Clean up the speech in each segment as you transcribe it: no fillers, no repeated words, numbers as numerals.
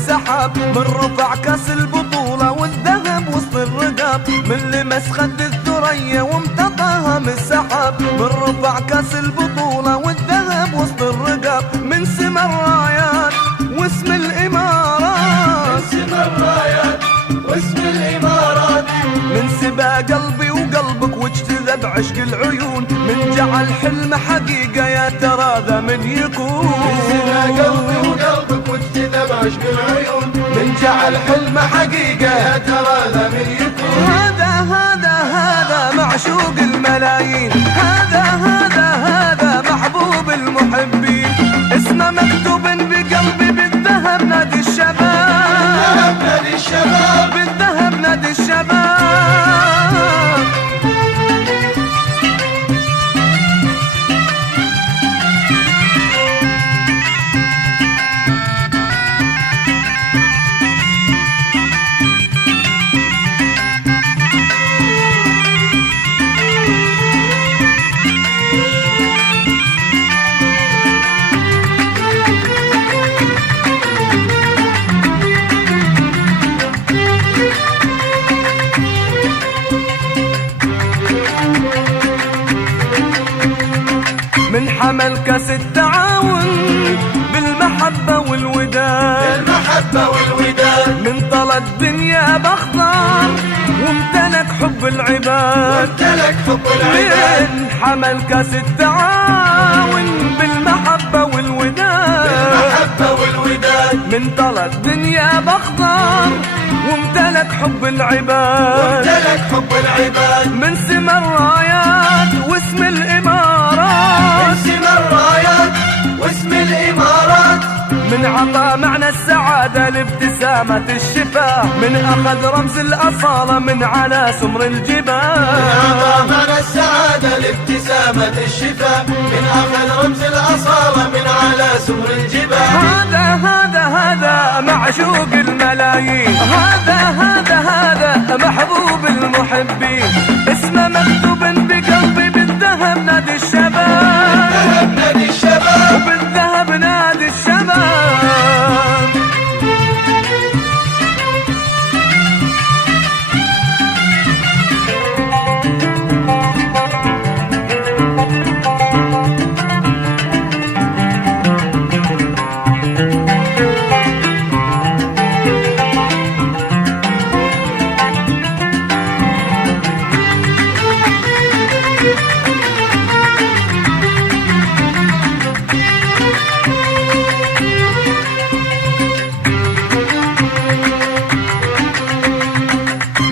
السحاب، من رفع كاس البطولة والذهب وسط الرقاب، من لمس خد الثريا وامتطاها من السحاب، من رفع كاس البطولة والذهب وسط الرقاب، من سما الرايات واسم الإمارات، من سما الرايات واسم الإمارات، من سبا قلبي وقلبك واجتذب عشق العيون، من جعل حلم حقيقة يا ترى ذا من يكون، من سما قلبي وقلبك واجتذب عشق العيون، من جعل حلم حقيقة يا ترى ذا من يكون. هذا معشوق الملايين، هذا محبوب المحبين، اسمه مكتوب بقلبي بالذهب نادي الشباب، نادي الشباب، بالذهب نادي الشباب. من حمل كاس التعاون بالمحبة والوداد، بالمحبة والوداد، من طلى الدنيا بأخضر وامتلك حب العباد، وامتلك حب العباد، من حمل كاس التعاون بالمحبة والوداد، بالمحبة والوداد، من طلى الدنيا بأخضر وامتلك حب العباد، وامتلك حب العباد، من سما الرايات واسم الإمارات، من سما الرايات واسم الإمارات، من عطى معنى السعادة لابتسامة الشفاه، من أخذ رمز الأصالة من على سمر الجبال، عطى معنى السعادة لابتسامة الشفاء، من أخذ رمز الأصالة من على سمر الجبال. هذا معشوق الملايين، هذا محبوب المحبين، اسمه مكتوب بقلبي بالذهب نادي الشباب، بالذهب نادي الشباب، وبالذهب نادي الشباب.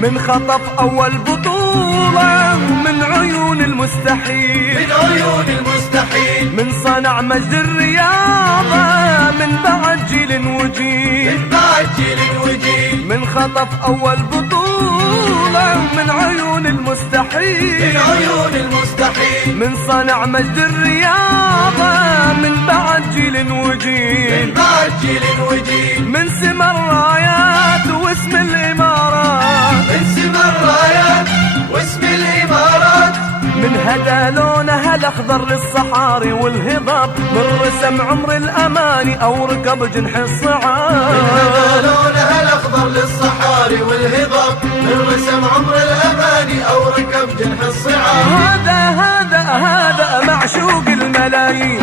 من خطف أول بطولة من عيون المستحيل، من عيون المستحيل، من صنع مجد الرياضة من بعد جيل وجيل، من بعد جيل وجيل، من خطف أول بطولة من عيون من المستحيل، عيون المستحيل، من صنع مجد الرياضة من بعد جيل وجيل، من بعد جيل وجيل، من سما الرايات واسم الإمارات، من سما الرايات واسم الإمارات، من هدى لونها الأخضر للصحاري والهضاب، من رسم عمر الأماني أو ركب جنح الصعاب، لونها الأخضر للصحاري والهضاب، من رسم عمر الأماني أو ركب جنح الصعاب. هذا معشوق الملايين،